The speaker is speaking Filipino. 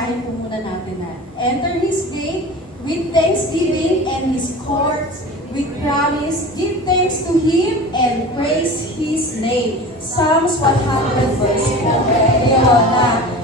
basahin po muna natin na, enter His gate with thanksgiving and His courts with praise. Give thanks to Him and praise His name. Psalms 100 verse 4. Yun na.